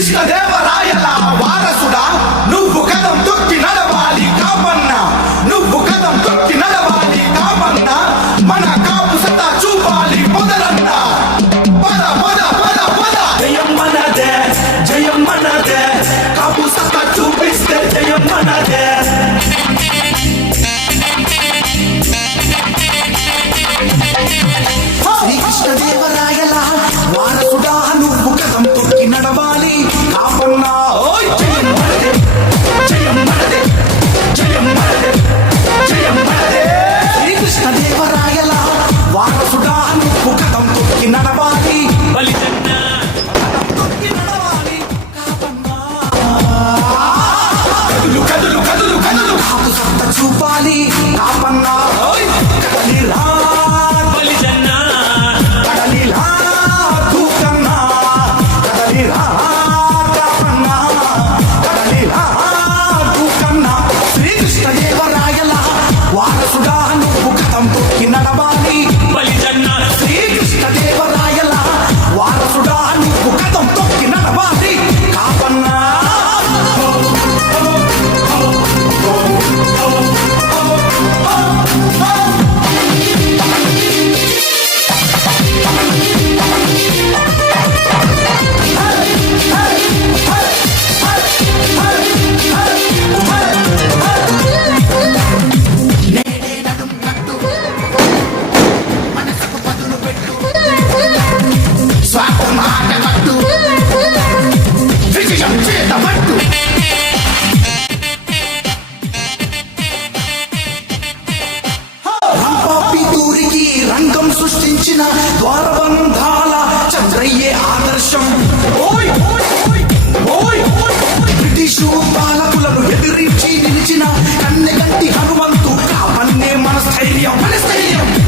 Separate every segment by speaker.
Speaker 1: కృష్ణదేవరాయల వారసుడా నువ్వు కదం తొక్కి నడవాలి కాపన్నా. காளி காப்பன்னா مصرعي اليوم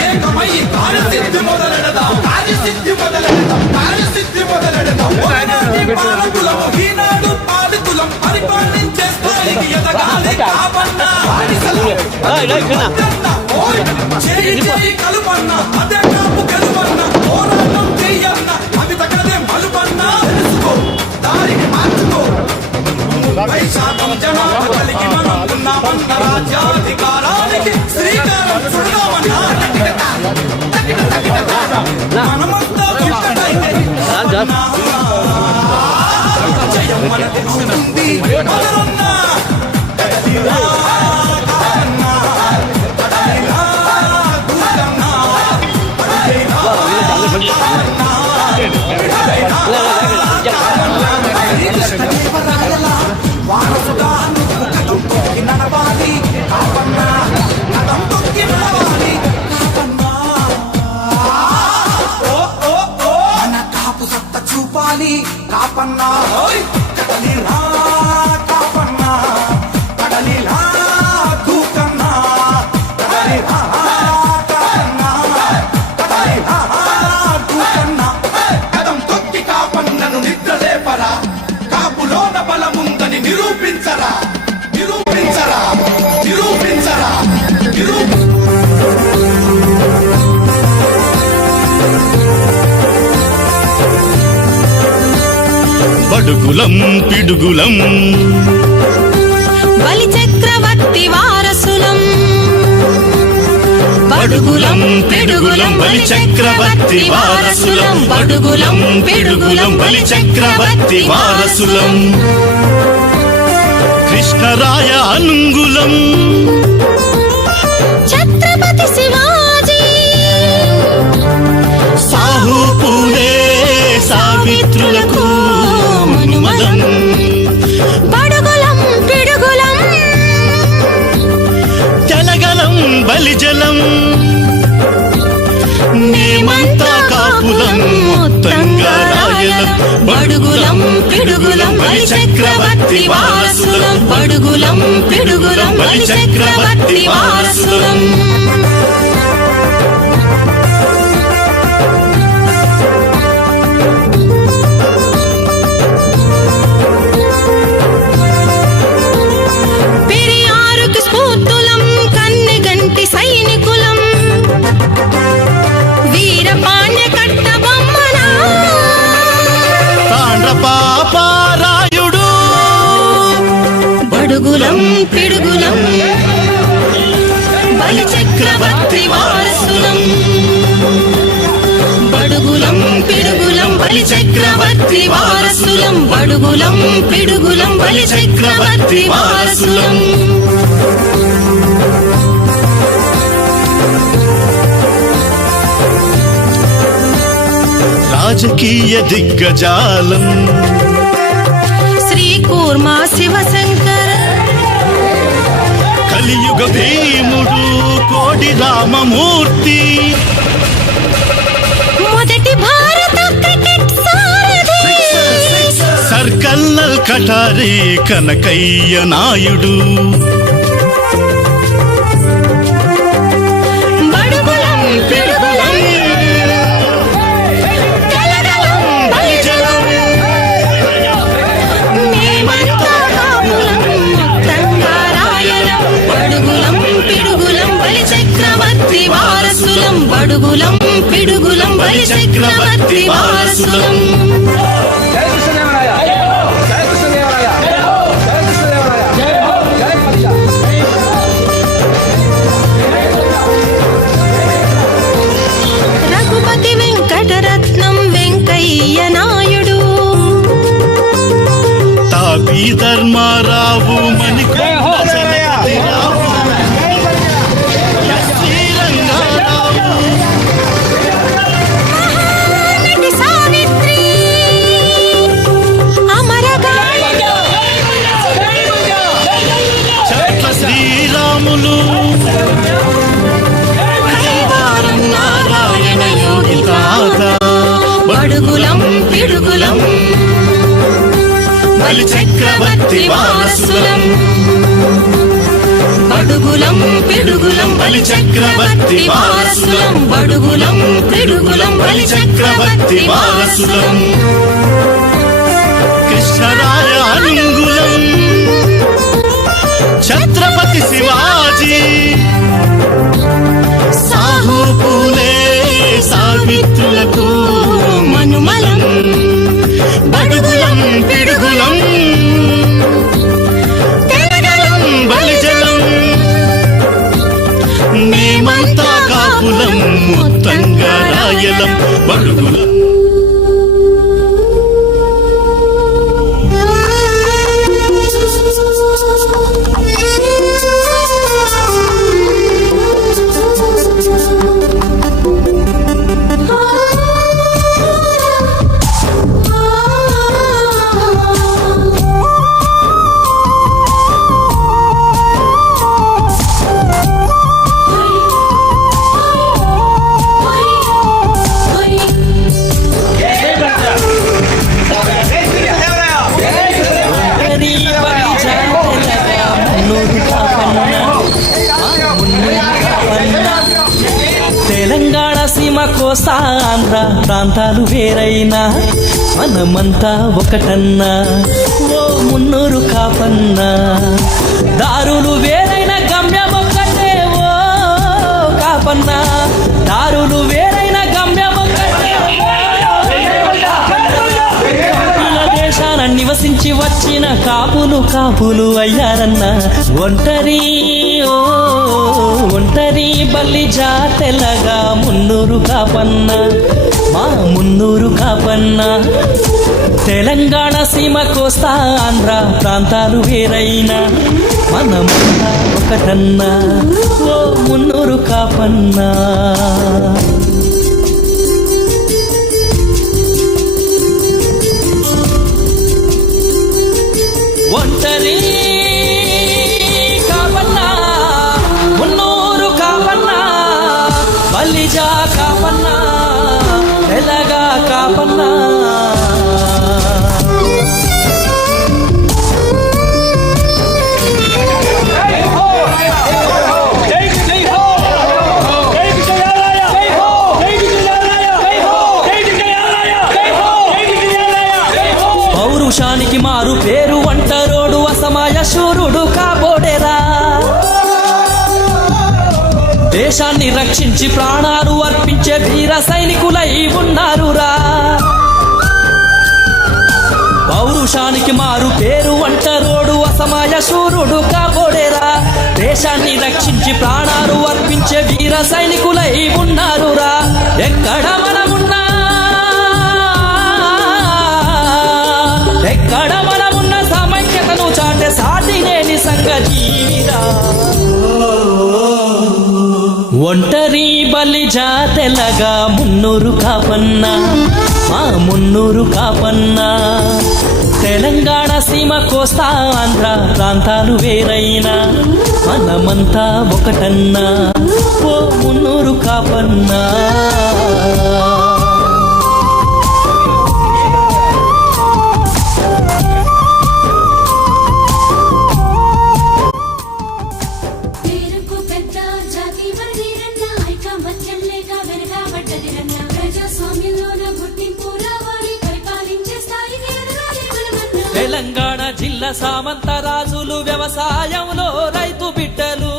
Speaker 1: ఏకమై కార్యసిద్ధి మొదలెడదాం కార్యసిద్ధి మొదలెడదాం కార్యసిద్ధి మొదలెడదాం పాలకులం ఈనాడు పాలకులం పరిపాలించే స్థాయికి ఎదగాలి కాబన్నా చేయి చేయి కలుపన్నా అదే వైశాఖం జనాభా కలిగి మనం ఉన్నామన్న రాజ్యాధికారానికి శ్రీకారం చుడదామన్నా మనమంతా ఒక్కటైతే జయం మనది ఉంది మొదలన్నా No. మన కాపు సత్త చూపాలి కాపన్నా. కదలిరా కాపన్నా. కడలిరా దూకన్నా కదలిరా
Speaker 2: పిడుగులం పిడుగులం.
Speaker 3: బలి చక్రవర్తి వారసులం.
Speaker 2: పడుగులం పిడుగులం బలి చక్రవర్తి వారసులం. పడుగులం పిడుగులం బలి చక్రవర్తి వారసులం. కృష్ణరాయ అనుంగులం.
Speaker 3: పడుగులం పిడుగులం బలి చక్రవర్తి వారసులం. పడుగులం పిడుగులం బలి చక్రవర్తి వారసులం. చక్రవర్తి వారసులం బడుగులం పిడుగులం బలి చక్రవర్తి వారసులం బడుగులం పిడుగులం బలి చక్రవర్తి వారసులం
Speaker 2: రాజకీయ దిగ్గజాలం.
Speaker 3: శ్రీ కూర్మా శివశంకర.
Speaker 2: కలియుగ భీముడు కోడి రామమూర్తి.
Speaker 3: మొదటి భారత క్రికెట్
Speaker 2: సర్కల్లల్ కటారి కనకయ్య నాయుడు.
Speaker 3: పిడుగులం పిడుగులం బలి చక్రవర్తి వారసులం. రఘుపతి వెంకటరత్నం వెంకయ్య నాయుడు. వారసులం బడుగులం పిడుగులం బలి చక్రవర్తి వారసులం. బడుగులం పిడుగులం బలి చక్రవర్తి వారసులం.
Speaker 2: కృష్ణరాయ అనుంగులం. ఛత్రపతి శివాజీ. సాహు పూలే సావిత్రులకు.
Speaker 3: మనుమల
Speaker 4: కోస్తా ఆంధ్ర ప్రాంతాలు వేరైనా మనమంతా ఒకటన్నా. ఓ మున్నూరు కాపన్నా. దారులు నివసించి వచ్చిన కాపులు కాపులు అయ్యారన్న. ఒంటరి ఓ ఒంటరి బల్లి జాతెలగా మున్నూరు కాపన్న. మా మున్నూరు కాపన్న. తెలంగాణ సీమ కోస్తా ఆంధ్ర ప్రాంతాలు వేరైనా. మనమంతా ఒకటన్నా. ఓ మున్నూరు కాపన్నా. దేశాన్ని రక్షించి ప్రాణాలు అర్పించే వీర సైనికులై ఉన్నారురా. పౌరుషానికి మారు పేరు వంటరోడు అసమాయ శూరుడు కాబోడేరా. దేశాన్ని రక్షించి ప్రాణాలు అర్పించే వీర సైనికులై ఉన్నారురా. ఎక్కడ జాతెలగా మున్నూరు కాపన్నా మా మున్నూరు కాపన్నా. తెలంగాణ సీమ కోస్తా ఆంధ్ర ప్రాంతాలు వేరైనా మనమంతా ఒకటన్నా. ఓ మున్నూరు కాపన్నా. తెలంగాణ జిల్లా సామంత రాజులు వ్యవసాయంలో రైతు బిడ్డలు.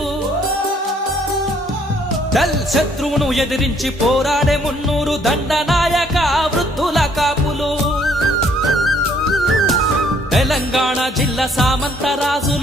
Speaker 4: దల్ శత్రువును ఎదిరించి పోరాడే మున్నూరు దండనాయక వృద్ధుల కాపులు. తెలంగాణ జిల్లా సామంత రాజులు